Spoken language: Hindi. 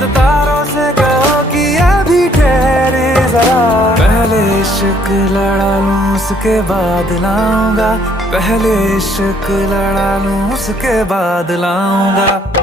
चांद तारों से कहो कि अभी ठहरे जरा। पहले इश्क लड़ा लूं उसके बाद लाऊंगा, पहले इश्क लड़ा लूं उसके बाद लाऊंगा।